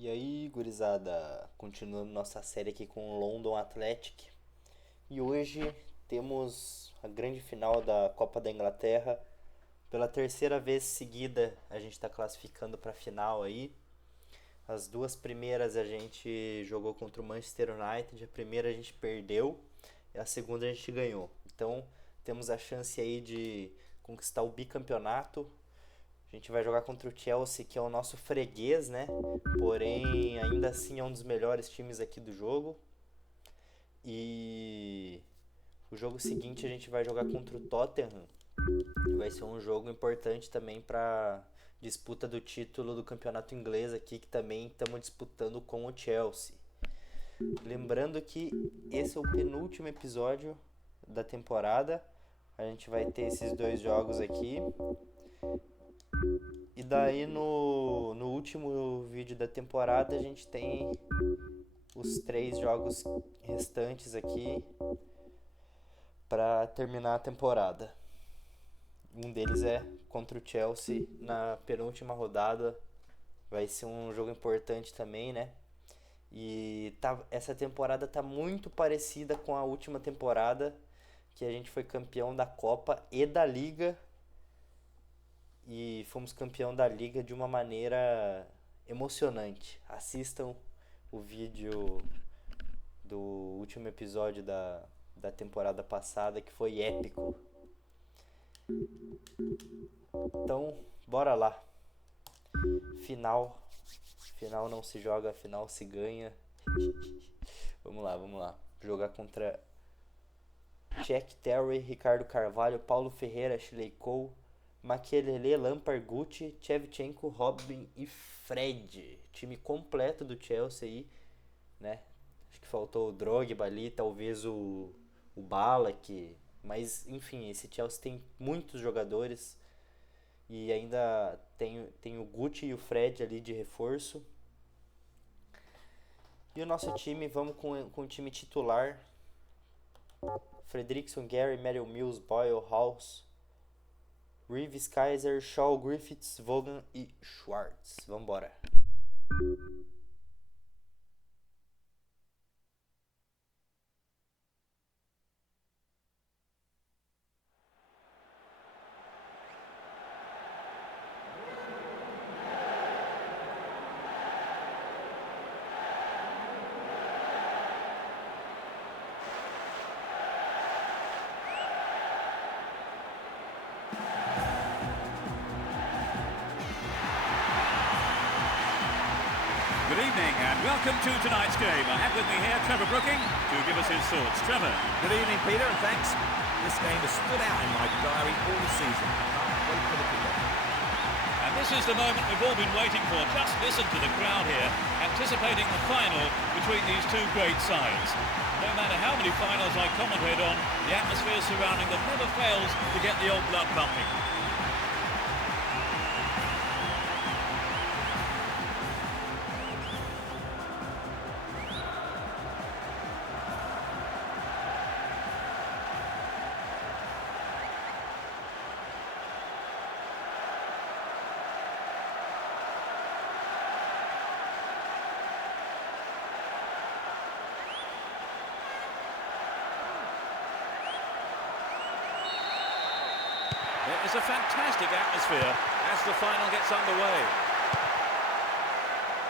E aí, gurizada, continuando nossa série aqui com o London Athletic. E hoje temos a grande final da Copa da Inglaterra. Pela terceira vez seguida, a gente está classificando para a final aí. As duas primeiras a gente jogou contra o Manchester United. A primeira a gente perdeu e a segunda a gente ganhou. Então, temos a chance aí de conquistar o bicampeonato. A gente vai jogar contra o Chelsea, que é o nosso freguês, né? Porém, ainda assim é um dos melhores times aqui do jogo. E o jogo seguinte a gente vai jogar contra o Tottenham. Vai ser um jogo importante também para disputa do título do campeonato inglês aqui, que também estamos disputando com o Chelsea. Lembrando que esse é o penúltimo episódio da temporada. A gente vai ter esses dois jogos aqui. E daí no último vídeo da temporada a gente tem os 3 jogos restantes aqui para terminar a temporada. Um deles é contra o Chelsea na penúltima rodada. Vai ser um jogo importante também, né? E essa temporada tá muito parecida com a última temporada, que a gente foi campeão da Copa e da Liga. E fomos campeão da Liga de uma maneira emocionante. Assistam o vídeo do último episódio da temporada passada, que foi épico. Então, bora lá. Final não se joga, final se ganha. Vamos lá. Jogar contra Jack Terry, Ricardo Carvalho, Paulo Ferreira, Ashley Cole, Makelele, Lampard, Gucci, Shevchenko, Robin e Fred. Time completo do Chelsea aí, né? Acho que faltou o Drogba ali, talvez o Ballack. Mas, enfim, esse Chelsea tem muitos jogadores. E ainda tem o Gucci e o Fred ali de reforço. E o nosso time, vamos com o time titular. Fredrickson, Gary, Merrill Mills, Boyle, House, Reeves, Kaiser, Shaw, Griffiths, Vaughan e Schwartz. Vambora. Good evening and welcome to tonight's game. I have with me here Trevor Brooking to give us his thoughts. Trevor. Good evening, Peter, and thanks. This game has stood out in my diary all season. Can't wait for the kickoff. And this is the moment we've all been waiting for. Just listen to the crowd here, anticipating the final between these two great sides. No matter how many finals I commentate on, the atmosphere surrounding them never fails to get the old blood pumping. It is a fantastic atmosphere as the final gets underway.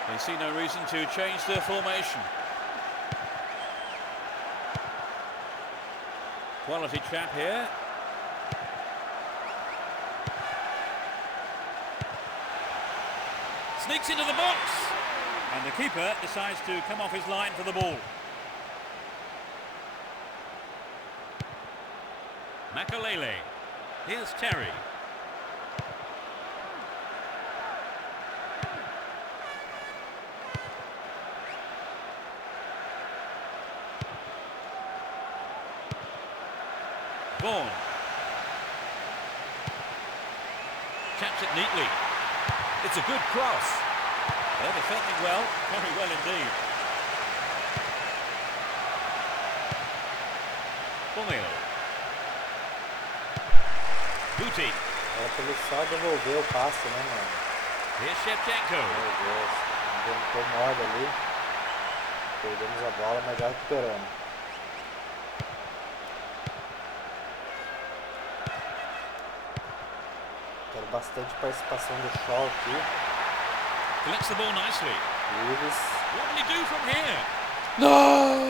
They see no reason to change their formation. Quality chap here. Sneaks into the box. And the keeper decides to come off his line for the ball. Makelele. Here's Terry. Vaughan. Taps it neatly. It's a good cross. They're defending well, very well indeed. Boyle. Guti. Era pra ele só devolver o passe, né, mano? Here's Shevchenko. Meu Deus. Tentou moda ali. Perdemos a bola, mas já recuperamos. Quero bastante participação do Shaw aqui. Collects the ball nicely. Reeves. What will he do from here? Não!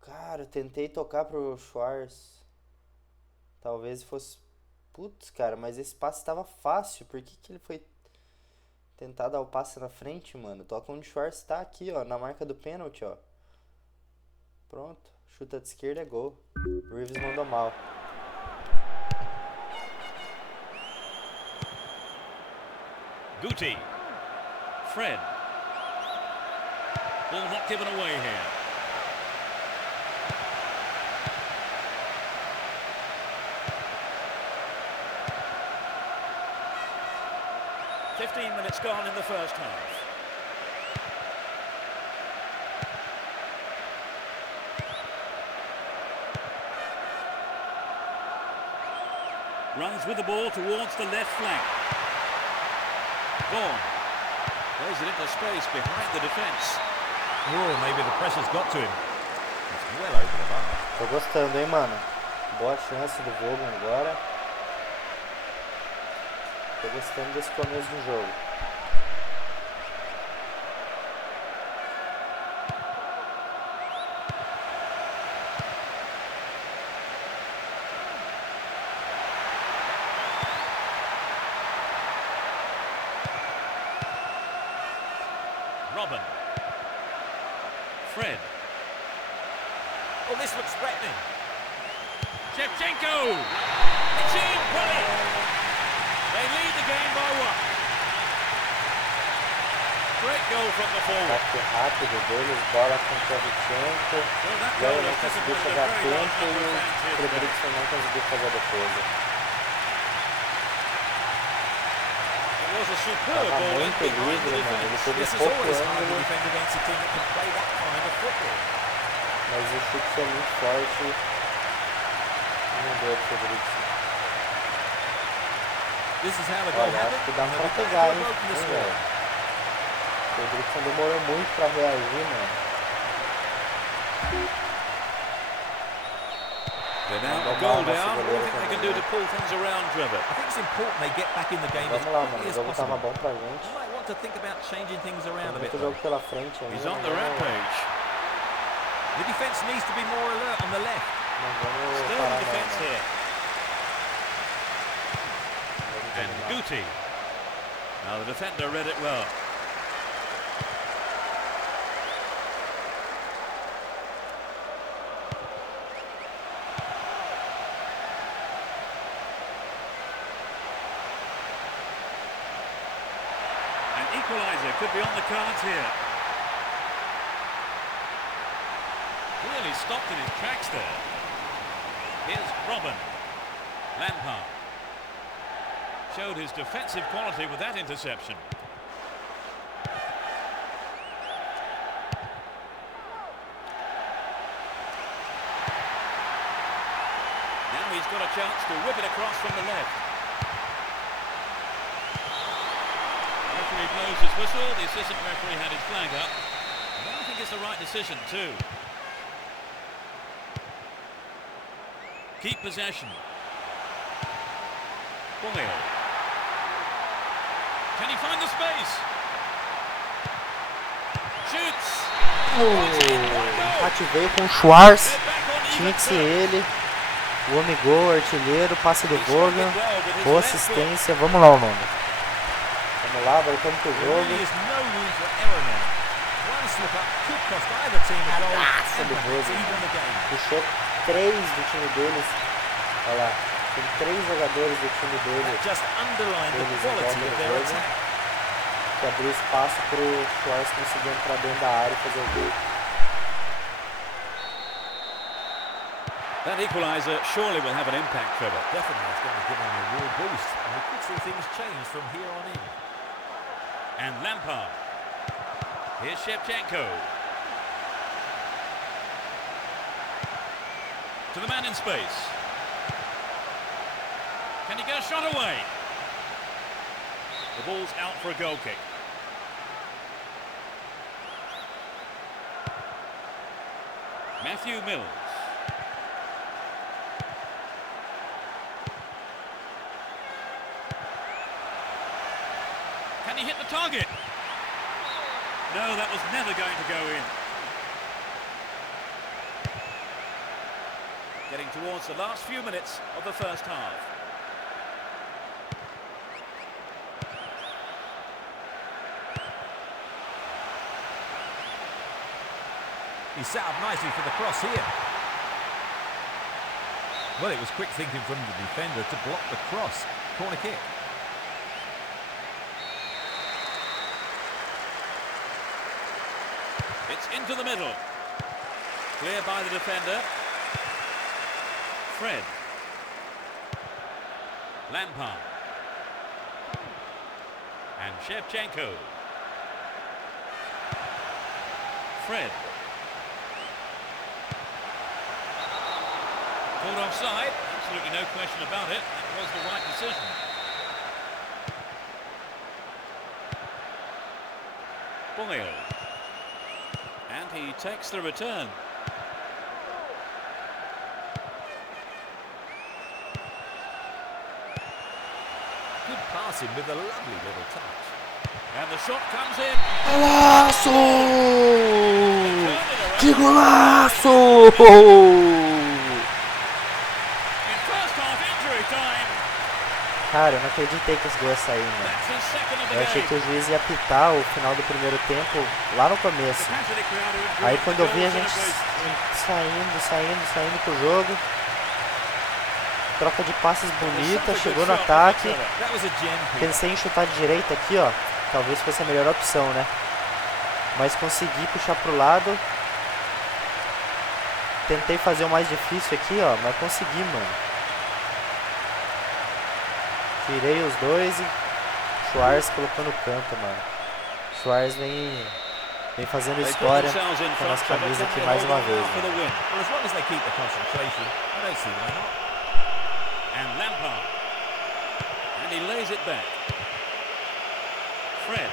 Cara, eu tentei tocar pro Schwarz. Talvez fosse... Putz, cara, mas esse passe tava fácil. Por que ele foi tentar dar o passe na frente, mano? Toca onde o Schwarz tá aqui, ó. Na marca do pênalti, ó. Pronto. Chuta de esquerda, é gol. O Reeves mandou mal. Guti. Fred. Ball not given away here. Minutes gone in the first half. Runs with the ball towards the left flank. Gone. Plays it into space behind the defence. Oh, maybe the pressure's got to him. It's well over the bar. Tô gostando, hein, mano. Boa chance do jogo agora. Tô gostando desse começo do jogo. Robin. Fred. Oh, this looks threatening. Shevchenko. It's in, brilliant. They lead the game by 1. Great goal from the forward. Ataque rápido deles, bola com o Shevchenko. E aí não conseguiu chegar a tempo e o Fredrickson não conseguiu fazer a defesa. Tava muito livre, mano. Ele teve pouco ângulo. Mas o chute foi muito forte. Não deu pro Fredrickson. Olha, acho que dá pra pegar, hein, velho. O Fredrickson demorou muito pra reagir, mano. They're now a goal down. What do you think they can do to pull things around, Trevor? I think it's important they get back in the game as Vamos lá, mano. quickly O as jogo tava possible. bom pra gente. You might want to think about changing things Tem around a bit. muito jogo pela frente ainda. He's on the rampage. The defence needs to be more alert on the left. Não vamos Still parar in não, defence mano. here. Vamos And animar. Guti. Now the defender read it well. An equaliser could be on the cards here. Really stopped in his tracks there. Here's Robin. Lampard. Showed his defensive quality with that interception. Now he's got a chance to whip it across from the left. The referee blows his whistle. The assistant referee had his flag up. And I think it's the right decision too. Keep possession. Boyle. Can he find the space? Shoots. Empate veio com o Schwarz. Tinha que ser ele. O homem gol, artilheiro, passe do Vogel. Boa assistência. Vamos lá, o nome. Vamos lá, voltamos pro jogo. Nossa, do Vogel. Puxou 3 do time deles. Olha lá. Tem 3 jogadores do time dele. Eles em volta do Vogel. Que abriu espaço pro Schwarz conseguir entrar dentro da área e fazer o gol. That equaliser surely will have an impact, Trevor. Definitely, it's going to give him a real boost, and we could see things change from here on in. And Lampard. Here's Shevchenko. To the man in space. Can he get a shot away? The ball's out for a goal kick. Matthew Mills. Can he hit the target? No, that was never going to go in. Getting towards the last few minutes of the first half. He's set up nicely for the cross here. Well, it was quick thinking from the defender to block the cross. Corner kick. It's into the middle. Clear by the defender. Fred. Lampard. And Shevchenko. Fred. Called offside. Absolutely no question about it. That was the right decision. Boyle. And he takes the return. Good passing with a lovely little touch. And the shot comes in. Golaço! Que golaço! In first half injury time. Cara, eu não acreditei que esse gol ia sair, mano. That's his second of the Eu achei que game. o juiz ia apitar o final do primeiro tempo lá no começo. Capacity crowd who enjoyed Aí the quando eu vi a goal gente celebration. saindo pro jogo. Troca de passes bonita, chegou no ataque. That was a gem. Pensei em chutar de direita aqui, ó. Talvez fosse a melhor opção, né? Mas consegui puxar pro lado. Tentei fazer o mais difícil aqui, ó. Mas consegui, mano. Tirei os dois e Schwarz colocou no canto, mano. Schwarz vem fazendo história com a nossa camisa aqui mais uma vez, mano. Well, as long as they keep the concentration, I don't see why not. And Lampard. And he lays it back. Fred.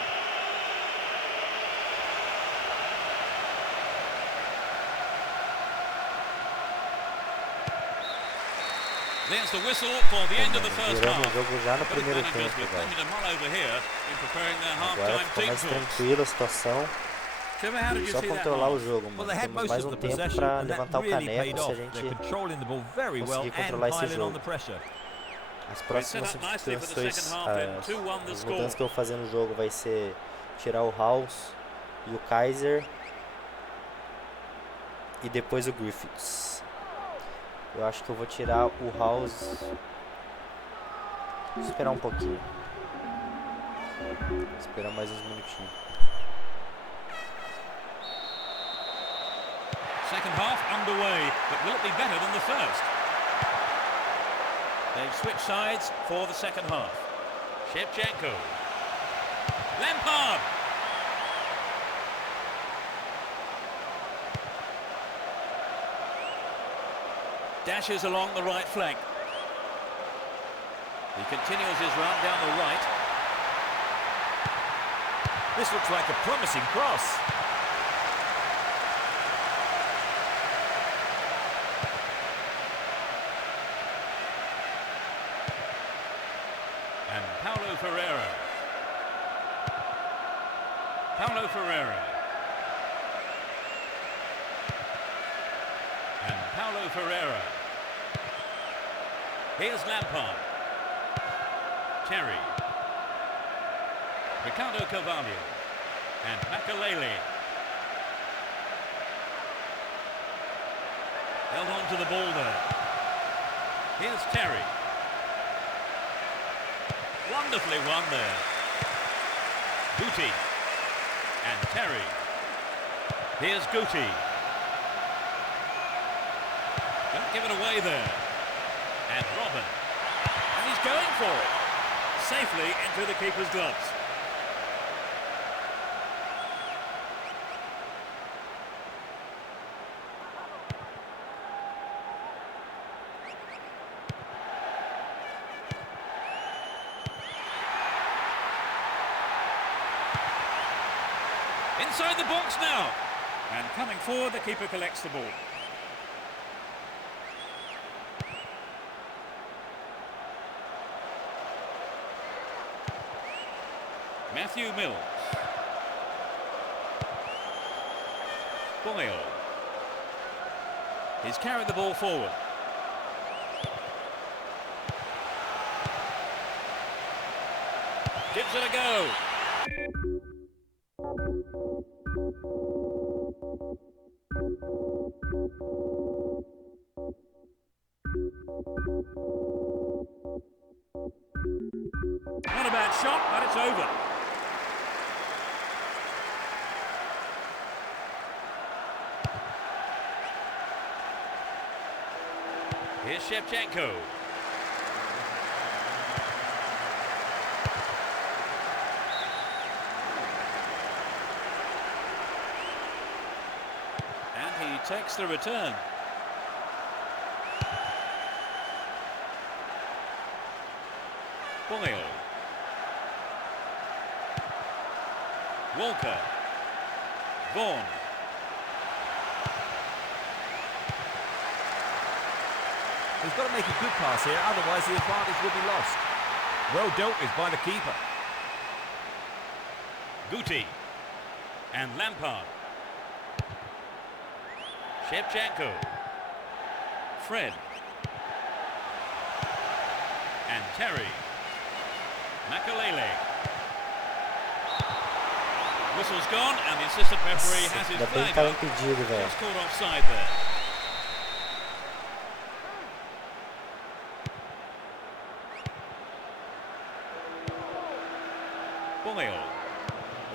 There's the whistle for the end of the first Viramos o half. jogo já no Both primeiro managers tempo, with velho. plenty to mull over here in preparing their Agora half-time ficou team mais talks. tranquila a situação. Trevor, how did you Só see that controlar o half? jogo, Well, mano. they had Temos most mais of um the tempo possession, pra and that levantar o really paid caneco se a off. They're gente controlling the ball very well conseguir and controlar esse piling on jogo. the pressure. As They próximas set up nicely for the substituições, second half then. 2-1 the as score. mudanças que eu vou fazer no jogo vai ser tirar o House e o Kaiser e depois o Griffiths. Eu acho que eu vou tirar o House. Vou esperar um pouquinho. Esperar mais uns minutinhos. Second half underway, but will it be better than the first? They've switched sides for the second half. Shevchenko. Lampard. Dashes along the right flank. He continues his run down the right. This looks like a promising cross. And Paulo Ferreira. Paulo Ferreira. And Paulo Ferreira. Here's Lampard. Terry. Ricardo Carvalho. And Makalele. Held on to the ball there. Here's Terry. Wonderfully won there. Guti. And Terry. Here's Guti. Don't give it away there. And Robin. And he's going for it. Safely into the keeper's gloves. Inside the box now. And coming forward, the keeper collects the ball. Matthew Mills. Boyle. He's carried the ball forward. Gives it a go. Not a bad shot, but it's over. Here's Shevchenko. And he takes the return. Boyle. Walker. Vaughan. He's got to make a good pass here, otherwise the advantage will be lost. Well dealt with by the keeper. Guti. And Lampard. Shevchenko. Fred. And Terry. Makalele. Whistle's gone and the assistant referee has his flag up. Just called offside there. Boyle.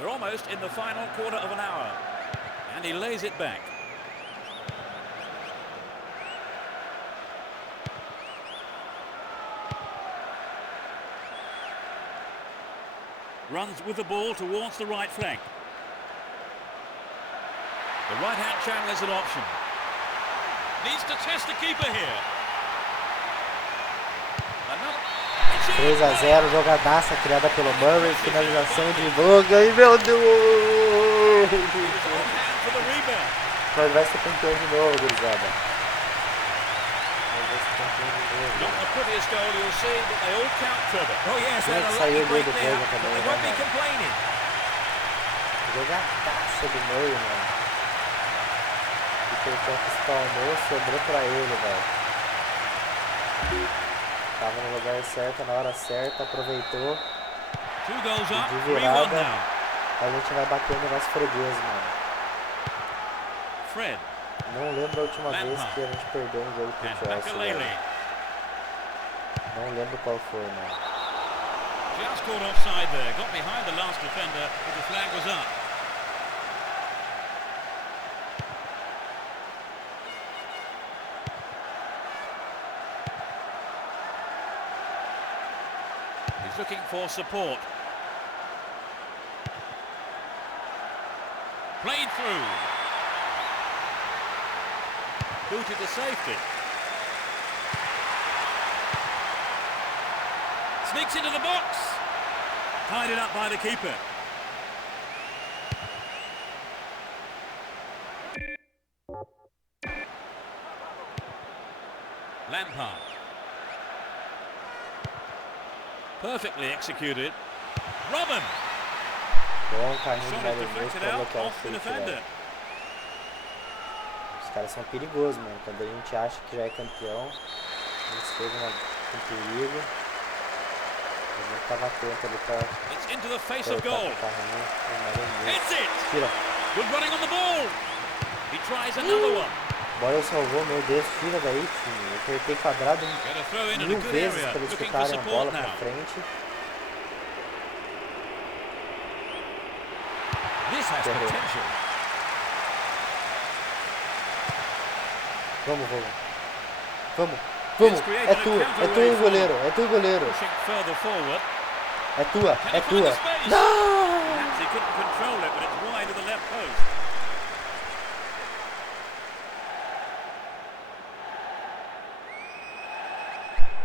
We're almost in the final quarter of an hour. And he lays it back. Runs with the ball towards the right flank. The right-hand channel is an option. Needs to test the keeper here. Another. 3-0, jogadaça criada pelo Murray, finalização de Logan e meu Deus! Mas vai ser campeão de novo, gurizada. Not the prettiest goal you'll see, but they all count, Trevor. Oh yes, Quem and a saiu lucky do break jogo there, também, but they won't be né, complaining. Jogadaça do Murray, mano. E tentou spawnou, sobrou pra ele, velho. Tava no lugar certo, na hora certa, aproveitou. Two goals up, De 3-1 virada, now. a gente vai batendo nas freguesas, mano. Fred. Não lembro a última vez que a gente perdeu um jogo pro And Chelsea, velho. Makalele. Não lembro qual foi, mano. Just caught offside there. Got behind the last defender, but the flag was up. He's looking for support. Played through. Booted to safety. Sneaks into the box. Tied it up by the keeper. Lampard. Perfectly executed. Robin. Bom carrinho de Shot is Mario deflected pra out bloquear o off the chute, defender. velho. Os caras são perigosos, mano. Quando a gente acha que já é campeão, eles chegam com perigo. A gente tava atento ali pra It's into the face of cortar goal. o carrinho. Hits it. Tira. Good running on the ball. He tries another one. Boyle salvou, meu Deus, tira daí, time. Eu apertei quadrado Get a throw in a 1000 good vezes area. pra eles Looking for chutarem a bola support pra now. frente. This has potential. Vamos, vamos. Vamos, vamos. É tu, goleiro. É tu, goleiro. Pushing further forward. É tua, Can é he find tua. the space? Não! Perhaps he couldn't control it, but it's wide of the left post.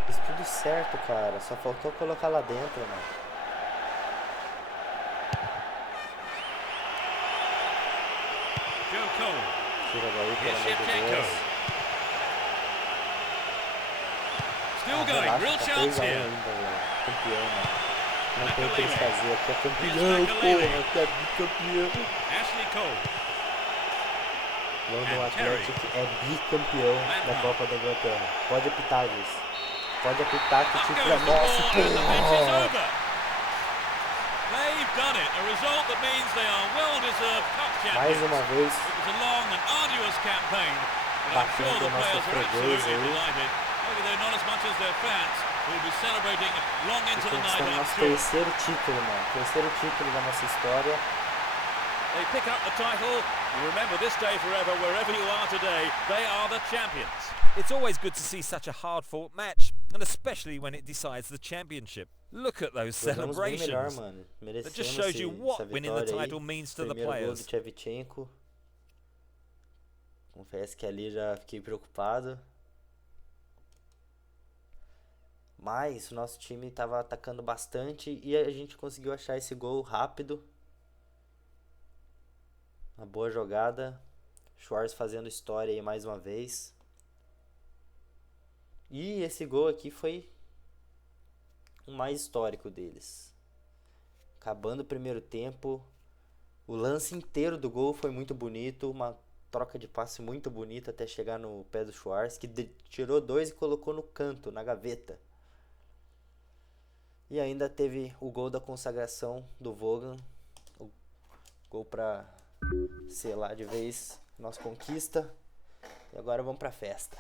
Fiz tudo certo, cara. Só faltou colocar lá dentro, mano. Cole. Tira daí, pelo Here's amor de Shevchenko. Deus. Still going, Relaxa, real tá chance 3 a 1 here. ainda, velho. Campeão, mano. Não tem o que eles Makalele. fazer. Aqui é campeão, Here's Makalele. porra. Aqui é bicampeão. Ashley Cole. London And Terry. Athletic é bicampeão da Copa da Inglaterra. Pode apitar, isso. Pode apitar que o Up título goes é the nosso, ball and the match is porra. over. They've done it. A result that means they are well-deserved cup Mais champions. uma vez, It was a long and arduous campaign, but I'm sure batendo the o nosso players are freguês absolutely aí. delighted. Maybe they're not as much as their fans, who will be celebrating long E into the night, conquistando I'm nosso sure. terceiro título, mano. Terceiro título da nossa história. They pick up the title. You remember this day forever, wherever you are today, they are the champions. It's always good to see such a hard-fought match, and especially when it decides the championship. Look at those Jogamos bem melhor, celebrations. mano. That just Merecemos shows you essa what winning the vitória title aí. means to the Primeiro gol do players. Shevchenko. Confesso que ali já fiquei preocupado. Mas o nosso time estava atacando bastante e a gente conseguiu achar esse gol rápido. Uma boa jogada. Schwarz fazendo história aí mais uma vez. E esse gol aqui foi o mais histórico deles. Acabando o primeiro tempo. O lance inteiro do gol foi muito bonito. Uma troca de passe muito bonita até chegar no pé do Schwarz, que tirou 2 e colocou no canto, na gaveta. E ainda teve o gol da consagração do Vaughan. O gol para selar de vez nossa conquista. E agora vamos pra festa.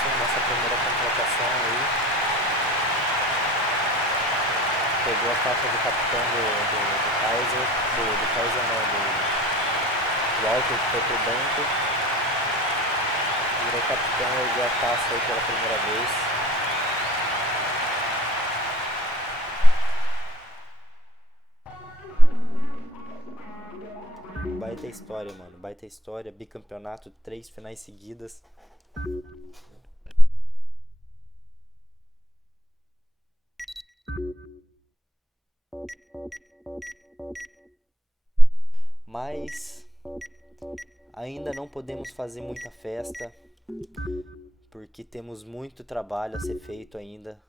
Nossa primeira contratação aí. Pegou a faixa do capitão do Kaiser. Do Kaiser não, do Walter, que foi pro banco. Virou capitão e ergueu a taça aí pela primeira vez. Baita história, mano. Baita história. Bicampeonato, 3 finais seguidas. Mas ainda não podemos fazer muita festa, porque temos muito trabalho a ser feito ainda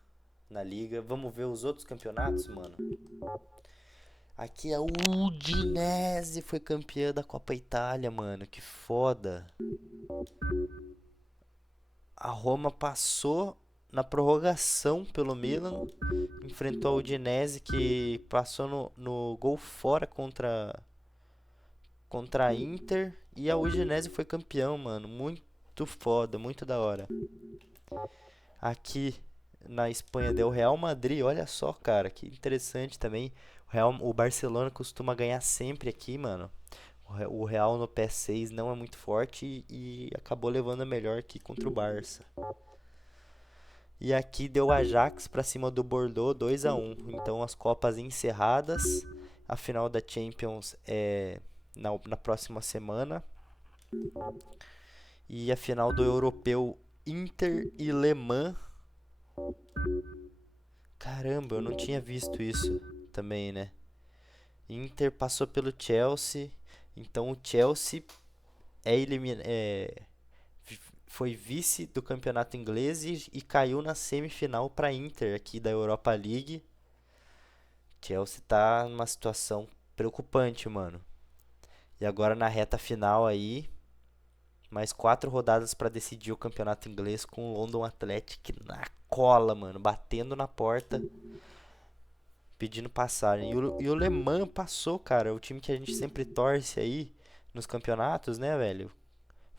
na liga. Vamos ver os outros campeonatos, mano. Aqui a Udinese foi campeã da Copa Itália, mano. Que foda. A Roma passou na prorrogação pelo Milan. Enfrentou a Udinese, que passou no gol fora contra a Inter. E a Udinese foi campeão, mano. Muito foda, muito da hora. Aqui na Espanha deu Real Madrid. Olha só, cara, que interessante também. O Barcelona costuma ganhar sempre aqui, mano. O Real no PES 6 não é muito forte e acabou levando a melhor aqui contra o Barça. E aqui deu Ajax pra cima do Bordeaux 2 a 1. Então as Copas encerradas. A final da Champions é na próxima semana. E a final do Europeu, Inter e Le Mans. Caramba, eu não tinha visto isso também, né? Inter passou pelo Chelsea. Então o Chelsea foi vice do campeonato inglês e caiu na semifinal para Inter aqui da Europa League. Chelsea tá numa situação preocupante, mano. E agora na reta final aí, mais 4 rodadas para decidir o campeonato inglês, com o London Athletic na cola, mano, batendo na porta, pedindo passagem. E o Le Mans passou, cara, o time que a gente sempre torce aí nos campeonatos, né, velho?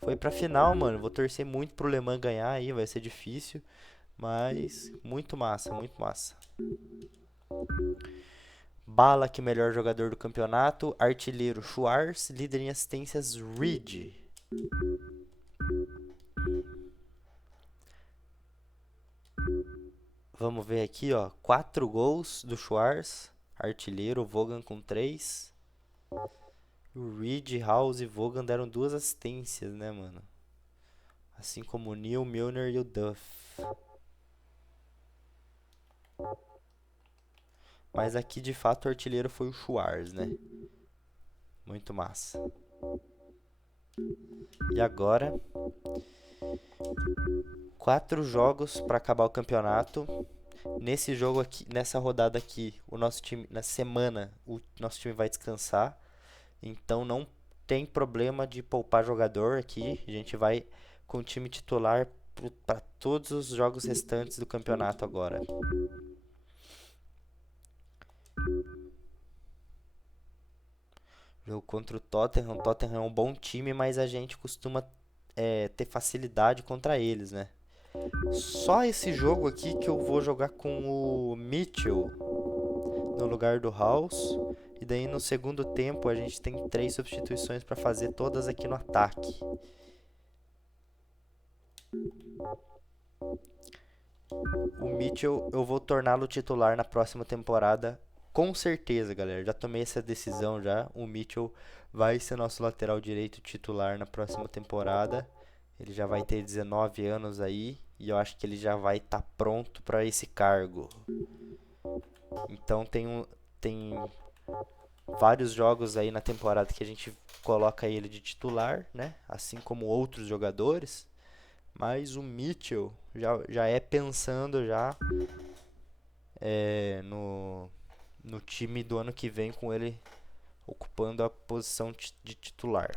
Foi pra final, mano. Vou torcer muito pro Le Mans ganhar aí, vai ser difícil, mas muito massa, muito massa. Bala, que melhor jogador do campeonato. Artilheiro Schwarz. Líder em assistências Reed. Vamos ver aqui, ó. 4 gols do Schwarz, artilheiro. O Vaughan com 3. O Reed, House e Vaughan deram 2 assistências, né, mano? Assim como o Neil, Milner e o Duff. Mas aqui, de fato, o artilheiro foi o Schwarz, né? Muito massa. E agora, 4 jogos para acabar o campeonato. Nesse jogo aqui, nessa rodada aqui, o nosso time, na semana, o nosso time vai descansar. Então não tem problema de poupar jogador aqui. A gente vai com o time titular para todos os jogos restantes do campeonato agora. Jogo contra o Tottenham. O Tottenham é um bom time, mas a gente costuma ter facilidade contra eles, né? Só esse jogo aqui que eu vou jogar com o Mitchell no lugar do House. E daí no segundo tempo a gente tem 3 substituições para fazer, todas aqui no ataque. O Mitchell eu vou torná-lo titular na próxima temporada, com certeza, galera. Já tomei essa decisão já. O Mitchell vai ser nosso lateral direito titular na próxima temporada. Ele já vai ter 19 anos aí e eu acho que ele já vai estar pronto para esse cargo. Então tem vários jogos aí na temporada que a gente coloca ele de titular, né? Assim como outros jogadores. Mas o Mitchell já é pensando já no time do ano que vem, com ele ocupando a posição de titular.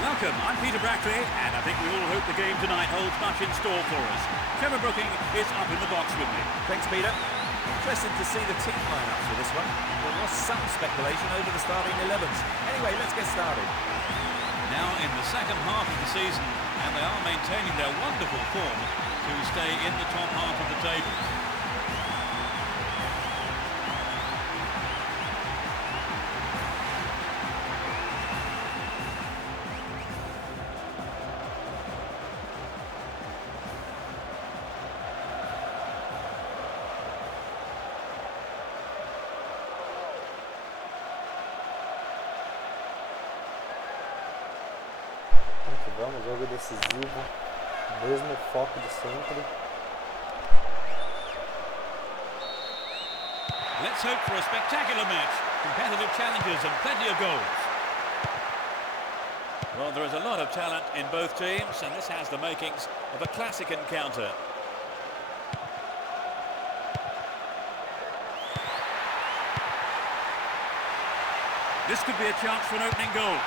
Welcome, I'm Peter Brackley, and I think we all hope the game tonight holds much in store for us. Trevor Brooking is up in the box with me. Thanks, Peter. Interesting to see the team lineups for this one. There was some speculation over the starting 11s. Anyway, let's get started. Now in the second half of the season, and they are maintaining their wonderful form to stay in the top half of the table. Vamos, jogo decisivo, mesmo foco de sempre. Let's hope for a spectacular match, competitive challenges and plenty of goals. Well, there is a lot of talent in both teams, and this has the makings of a classic encounter. This could be a chance for an opening goal.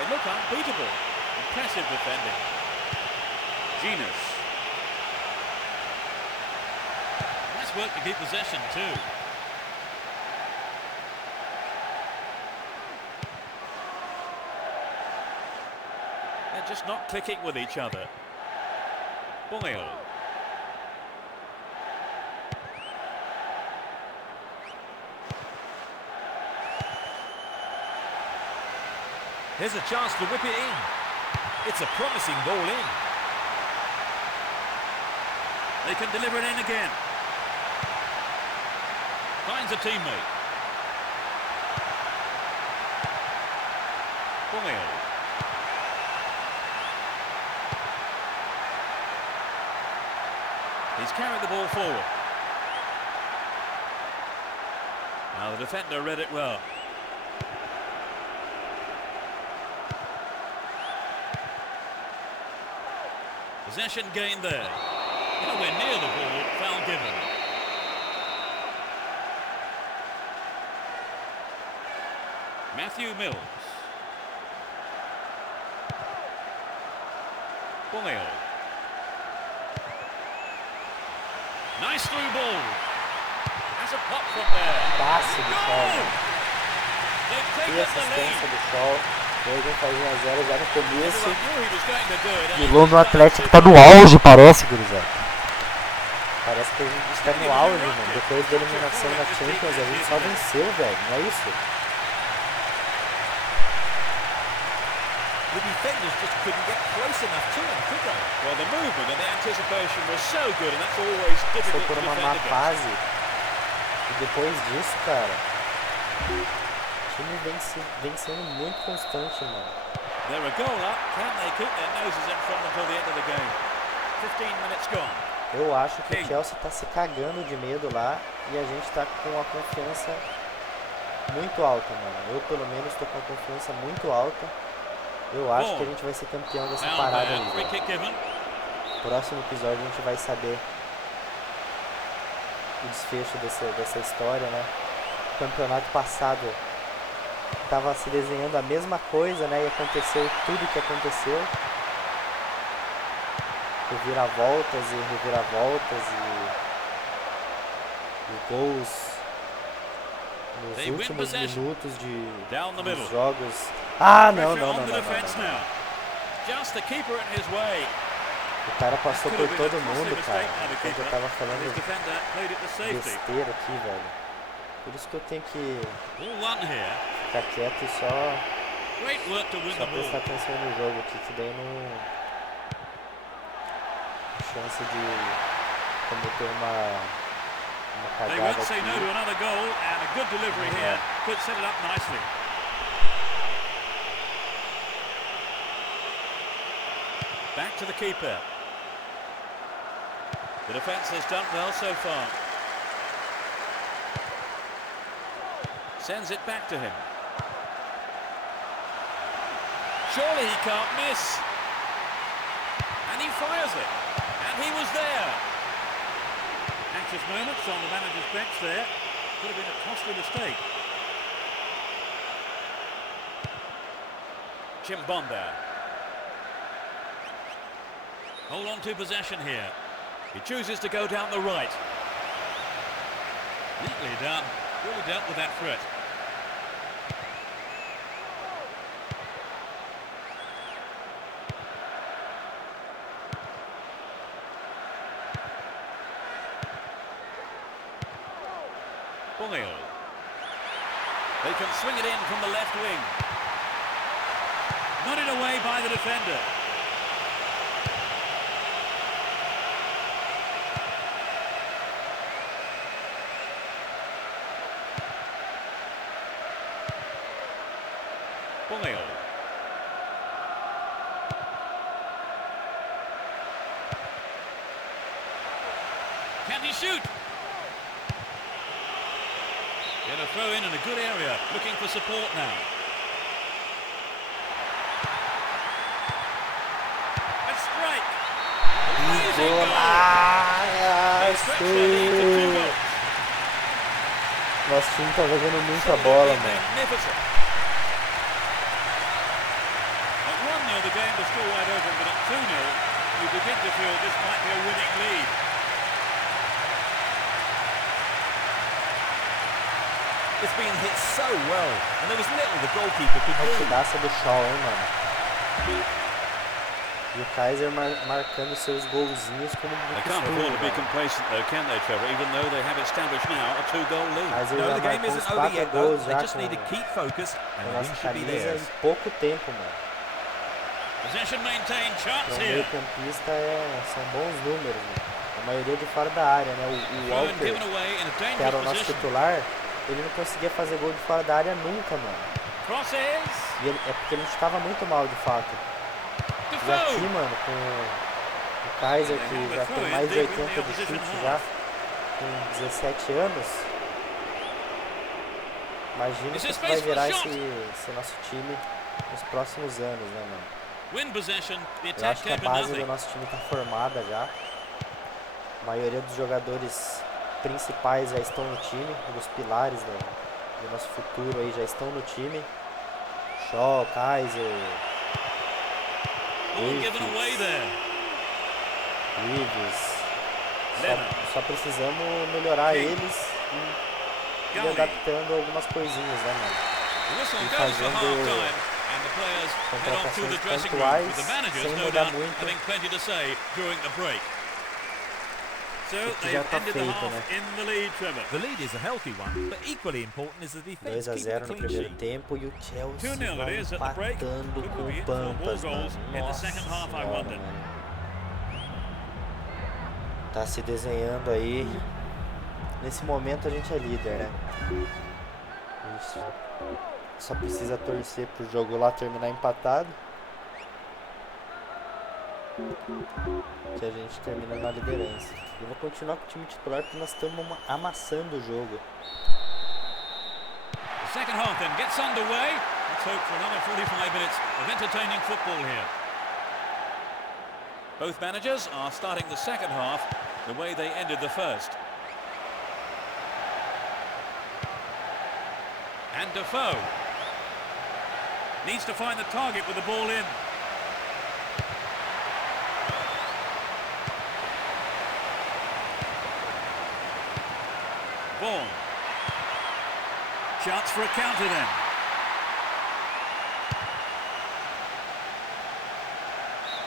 They look unbeatable. Impressive defending. Genus. Nice work to keep possession too. They're just not clicking with each other. Boyle. Here's a chance to whip it in. It's a promising ball in. They can deliver it in again. Finds a teammate. Boyle. He's carried the ball forward. Now the defender read it well. Possession gained there. Nowhere near the ball, foul given. Matthew Mills. Boyle. Nice through ball. Has a pop from there. Passe do Sol. They've E taken the assistência lead. do Sol. Depois faz 1 a 0 já no começo. Everyone knew he was going to do it, and E he o was no Atlético tá trying to no do it. auge, parece, gurizada. Parece que a gente está no auge, mano. Depois da eliminação na Champions, a gente só venceu, velho. Não é isso? The defenders just couldn't get close enough to him, could they? Well, the movement and the anticipation was so good, and that's always Passou difficult por to uma má defend against. fase. E depois disso, cara, o time vem sendo muito constante, mano. They're a goal up. Can they keep their noses in front until the end of the game? 15 minutes gone. Eu acho que o Chelsea tá se cagando de medo lá e a gente tá com a confiança muito alta, mano. Eu, pelo menos, tô com a confiança muito alta. Eu acho que a gente vai ser campeão dessa parada aí, Free velho. kick given. Próximo episódio a gente vai saber o desfecho dessa história, né? O campeonato passado tava se desenhando a mesma coisa, né? E aconteceu tudo o que aconteceu. Reviravoltas e reviravoltas e gols nos últimos minutos dos jogos. Ah, não. Just the keeper in his way. O cara passou por todo mundo, cara. Enquanto eu tava His falando defender played it to safety. besteira aqui, velho. Por isso que eu tenho que All one here. ficar quieto e Great work to win só the prestar ball. atenção no jogo aqui, que daí não chance de cometer uma They cagada won't say no to aqui. another goal, and a good delivery here could set it up nicely. Back to the keeper. The defence has done well so far. Sends it back to him. Surely he can't miss. And he fires it. And he was there. Anxious moments on the manager's bench there. Could have been a costly mistake. Chimbonda. Hold on to possession here. He chooses to go down the right. Neatly done. Really dealt with that threat. Boyle. They can swing it in from the left wing. Nodded away by the defender. Boyle. Can he shoot? Get a throw in a good area, looking for support now. A strike. Amazing goal. They stretch their lead to 2 goals. Nosso time tá jogando muita bola, mano. Magnificent. At 1-0 the game was still wide open, but at 2-0 you begin to feel this might be a winning lead. It's been hit so well, and there was little the goalkeeper could do. Partidaça do Shaw, hein, mano. E o Kaiser marcando seus golzinhos como They de can't afford costume, to be velho. complacent though, can they, Trevor? Even though they have established now a 2-goal lead. Kaiser No, já the game marcou uns isn't over 4 yet, though. gols They já just com need to keep focus, and a the nossa win should be camisa theirs. em pouco tempo, mano. Possession maintained, chance Para um here. meio-campista são bons números, mano. A maioria de fora da área, né? O Throw and given Walker, away in a que era dangerous o nosso position. titular, ele não conseguia fazer gol de fora da área nunca, mano. Crosses. E é porque ele estava muito mal, de fato. E aqui, Defoe. mano, com o Kaiser, que já tem mais de 80 de chute já, com 17 anos. Imagina o que vai virar esse nosso time nos próximos anos, né, mano? Win possession. The Eu attack acho que a came to base do nothing. nosso time tá formada já. A maioria dos jogadores principais já estão no time, dos pilares do nosso futuro aí já estão no time. Shaw, Kaiser, All given away there. Reeves. Lennon. Só precisamos melhorar eles e ir Gully. adaptando algumas coisinhas, né, mano? The whistle E goes for fazendo half-time. And the players head off to the Contratações dressing room pontuais, with the managers, sem no mudar doubt, muito. having plenty to say during the break. So Que já they've tá ended the feito, half né? in the lead, Trevor. The lead is a healthy one, but equally important is the defence 2 a keeping a 0 no clean primeiro sheet. tempo e o Chelsea 2-0 vai it is at the break. empatando Could com we be o in for more Pampas, goals mano. in the Nossa second half, I senhora, wonder. mano. Tá se desenhando aí. Nesse momento a gente é líder, né? A gente só precisa torcer pro jogo lá terminar empatado, que a gente termina na liderança. Eu vou continuar com o time titular porque nós estamos amassando o jogo. The second half then gets underway. Let's hope for another 45 minutes of entertaining football here. Both managers are starting the second half the way they ended the first. And Defoe needs to find the target with the ball in. Vaughan. Chance for a counter then.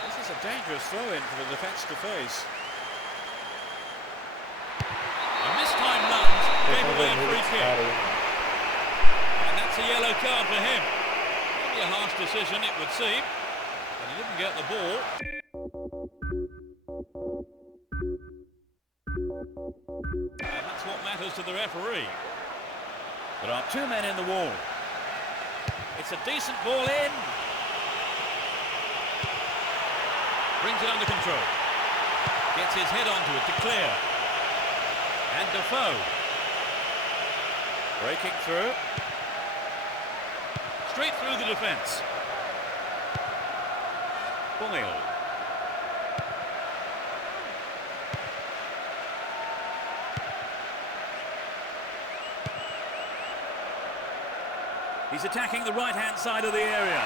This is a dangerous throw-in for the defence to face. A mistimed lunge gave away a free kick. And that's a yellow card for him. Maybe a harsh decision, it would seem. But he didn't get the ball. And that's what matters to the referee. There are 2 men in the wall. It's a decent ball in. Brings it under control. Gets his head onto it to clear. And Defoe. Breaking through. Straight through the defence. Boyle. He's attacking the right-hand side of the area.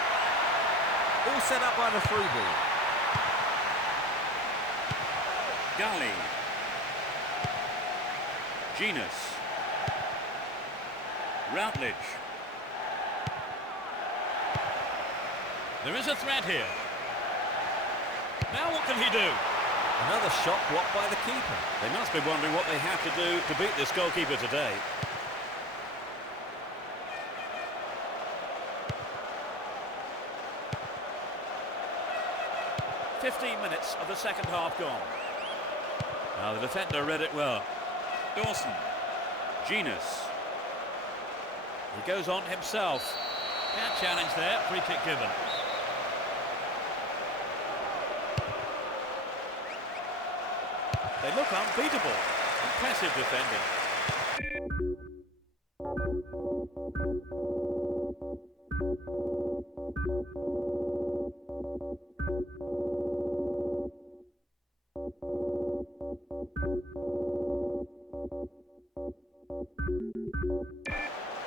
All set up by the through ball. Gali. Genus. Routledge. There is a threat here. Now what can he do? Another shot blocked by the keeper. They must be wondering what they have to do to beat this goalkeeper today. "15 minutes of the second half gone. Now the defender read it well. Dawson. Genus. He goes on himself. Yeah, challenge there, free kick given. They look unbeatable. Impressive defending.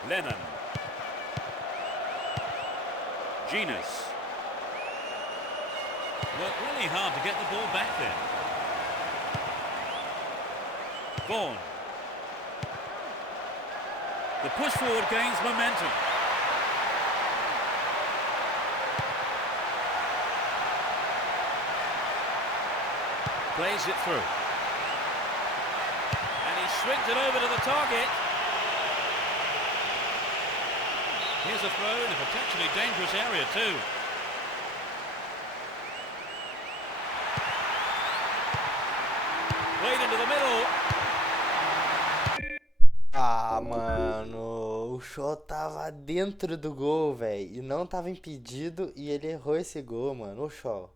Lennon. Genus. Worked really hard to get the ball back there. Vaughan. The push forward gains momentum. Plays it through. And he swings it over to the target. Here's a throw in a potentially dangerous area too. Played into the middle. Ah, mano, o Shaw tava dentro do gol, velho, e não tava impedido e ele errou esse gol, mano. Ô, Shaw,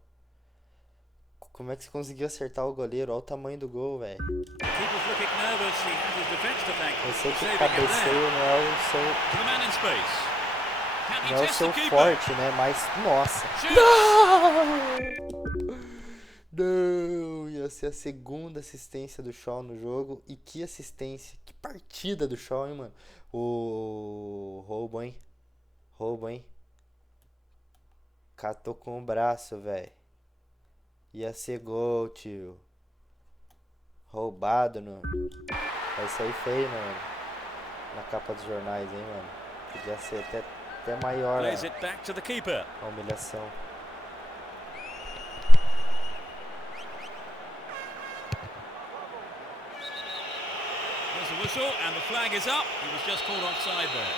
como é que você conseguiu acertar o goleiro? Olha o tamanho do gol, velho. Keeper's looking nervous. He has his defense to thank. Eu sei que Saving o it there. cabeceio não é o seu, To the man in space. Can he não é o test seu the keeper? forte, né? Mas, nossa. Shoots. Não, ia ser a segunda assistência do Shaw no jogo. E que assistência, que partida do Shaw, hein, mano. O roubo, hein? Roubo, hein? Catou com o braço, velho. Ia ser gol, tio. Roubado, não. Vai sair feio, mano. Na capa dos jornais, hein, mano. Podia ser até Até maior Plays it back to the keeper. a humilhação. There's the whistle and the flag is up. He was just called offside there.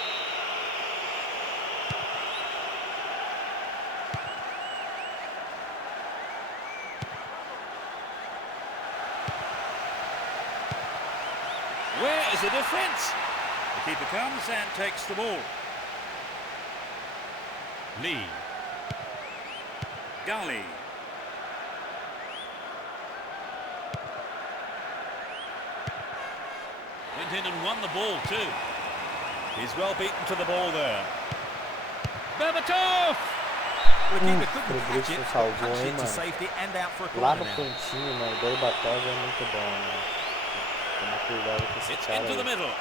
Where is the defence? The keeper comes and takes the ball. Lee. Gully. Went in and won the ball too. He's well beaten to the ball there. Berbatov! The keeper couldn't catch it, salvou, punched hein, it to mano? safety and out for a Lá corner no now. cantinho, mano, o Berbatov é muito bom, né? Toma cuidado com esse It's cara into the aí. middle.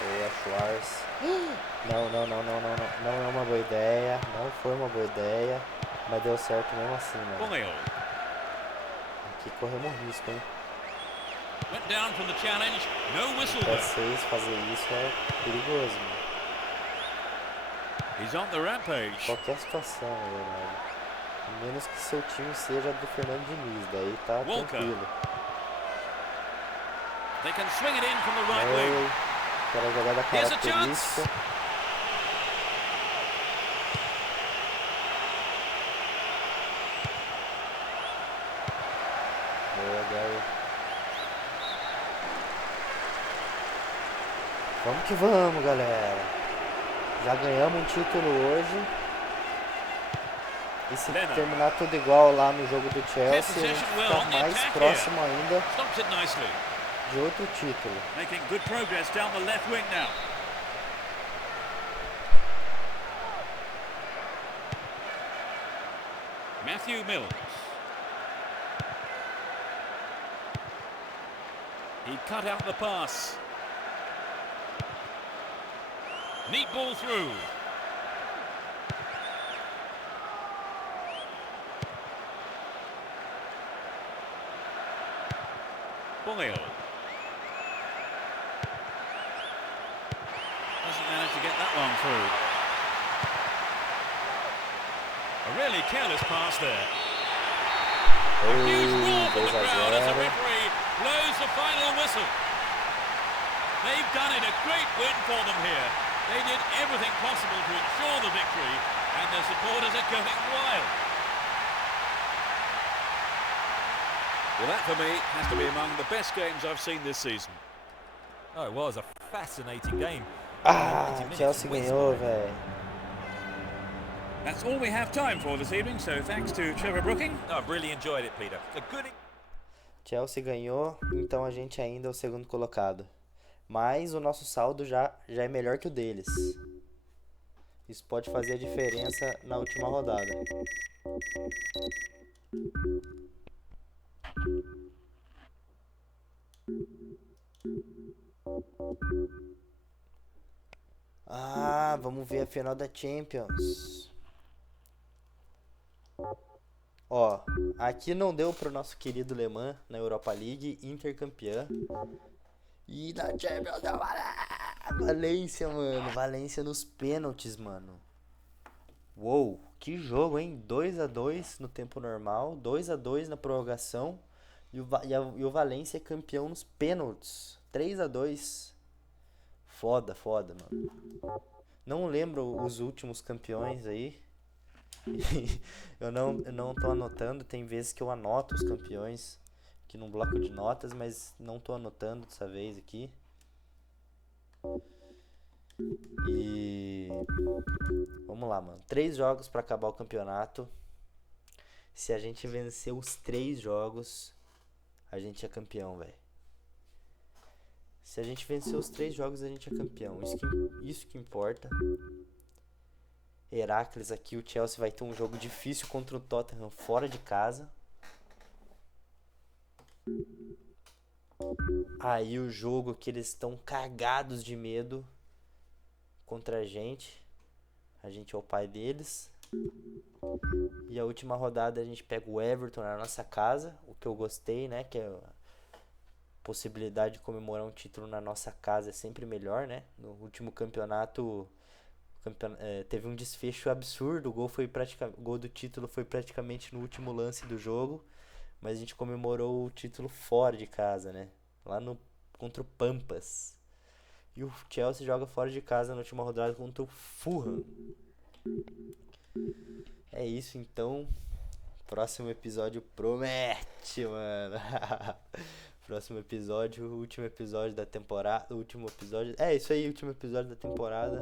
Boa, Schwarz. Não, não, não, não, não, não. Não é uma boa ideia. Não foi uma boa ideia. Mas deu certo mesmo assim, mano. Boyle Aqui corremos risco, hein? went down from the challenge. No whistle Até though. 6 fazer isso é perigoso, mano. He's on the rampage. Qualquer situação, na verdade. A menos que seu time seja do Fernando Diniz. Daí tá Walker. tranquilo. They can swing it in from the right wing. Oi, aquela jogada Here's a característica. chance. Boa, Gary. Vamos que vamos, galera. Já ganhamos um título hoje. E se Leno. terminar tudo igual lá no jogo do Chelsea, a gente possession well fica on the mais attack próximo ainda Stops it nicely. de outro título. Making good progress down the left wing now. Matthew Mills. He cut out the pass. Neat ball through. Boyle. Doesn't manage to get that one through. A really careless pass there. Huge roar from the 2 a crowd as the 0. referee blows the final whistle. They've done it, a great win for them here. They did everything possible to ensure the victory, and their supporters are going wild. Well, that for me has to be among the best games I've seen this season. Oh, it was a fascinating game. Ah, 90 minutes Chelsea of wins ganhou, by- velho. That's all we have time for this evening, so thanks to Trevor Brooking. No, I've really enjoyed it, Peter. A good. Chelsea ganhou, então a gente ainda é o segundo colocado. Mas o nosso saldo já é melhor que o deles. Isso pode fazer a diferença na última rodada. Ah, vamos ver a final da Champions. Ó, aqui não deu pro nosso querido Le Mans na Europa League, Inter campeã. E na Champions deu Valência, mano. Valência nos pênaltis, mano. Uou, que jogo, hein? 2-2 no tempo normal, 2-2 na prorrogação. E o Valência é campeão nos pênaltis. 3-2. Foda, foda, mano. Não lembro os últimos campeões aí. eu não tô anotando. Tem vezes que eu anoto os campeões aqui num bloco de notas, mas não tô anotando dessa vez aqui. E vamos lá, mano. 3 jogos pra acabar o campeonato. Se a gente vencer os 3 jogos, a gente é campeão, velho. Se a gente vencer os 3 jogos, a gente é campeão. Isso que importa. Heracles aqui, o Chelsea vai ter um jogo difícil contra o Tottenham fora de casa. Aí o jogo que eles estão cagados de medo contra a gente. A gente é o pai deles. E a última rodada a gente pega o Everton na nossa casa. O que eu gostei, né? Que é possibilidade de comemorar um título na nossa casa é sempre melhor, né? No último campeonato, teve um desfecho absurdo, o gol do título foi praticamente no último lance do jogo, mas a gente comemorou o título fora de casa, né? Contra o Pampas. E o Chelsea joga fora de casa na última rodada contra o Fulham. É isso então. Próximo episódio promete, mano. Próximo episódio, o último episódio da temporada. O último episódio. É isso aí, último episódio da temporada.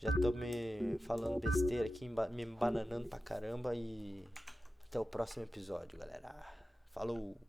Já tô me falando besteira aqui, me bananando pra caramba. E até o próximo episódio, galera. Falou!